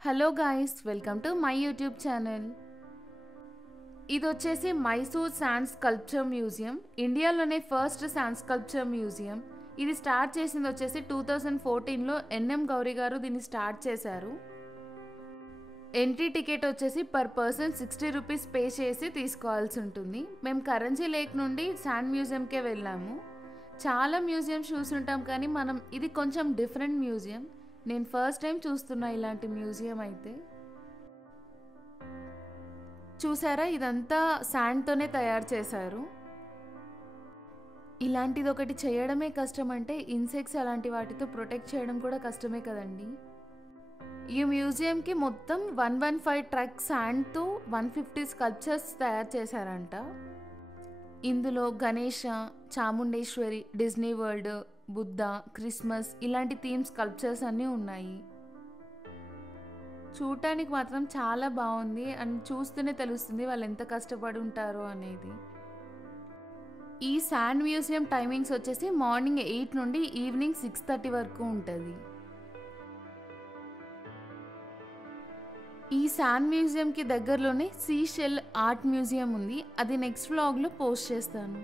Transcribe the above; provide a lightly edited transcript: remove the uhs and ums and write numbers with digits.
Hello guys, welcome to my YouTube channel. ఇది వచ్చేసి Mysore sand sculpture museum, ఇండియాలోనే first sand sculpture museum. ఇది start చేసింది వచ్చేసి 2014లో ఎన్ఎం గౌరీ గారు దీన్ని స్టార్ట్ చేశారు. ఎంట్రీ టికెట్ వచ్చేసి పర్ పర్సన్ 60 రూపీస్ పే చేసి తీసుకోవాల్సి ఉంటుంది. మేము కరంజీ లేక్ నుండి శాండ్ మ్యూజియంకే వెళ్ళాము. చాలా మ్యూజియం చూసుంటాం కానీ మనం ఇది కొంచెం డిఫరెంట్ మ్యూజియం. నేను ఫస్ట్ టైం చూస్తున్నా ఇలాంటి మ్యూజియం. అయితే చూసారా, ఇదంతా శాండ్తోనే తయారు చేశారు. ఇలాంటిది ఒకటి చేయడమే కష్టం అంటే ఇన్సెక్ట్స్ అలాంటి వాటితో ప్రొటెక్ట్ చేయడం కూడా కష్టమే కదండి. ఈ మ్యూజియంకి మొత్తం 115 ట్రక్ శాండ్తో 150 స్కల్ప్చర్స్ తయారు చేశారంట. ఇందులో Ganesha, Chamundeshwari, Disney World, Buddha, Christmas ఇలాంటి థీమ్ స్కల్ప్చర్స్ అన్నీ ఉన్నాయి. చూడటానికి మాత్రం చాలా బాగుంది అండ్ చూస్తూనే తెలుస్తుంది వాళ్ళు ఎంత కష్టపడి ఉంటారో అనేది. ఈ శాండ్ మ్యూజియం టైమింగ్స్ వచ్చేసి మార్నింగ్ 8 నుండి ఈవినింగ్ 6:30 వరకు ఉంటుంది. ఈ శాండ్ మ్యూజియంకి దగ్గరలోనే సీ షెల్ ఆర్ట్ మ్యూజియం ఉంది. అది నెక్స్ట్ వ్లాగ్లో పోస్ట్ చేస్తాను.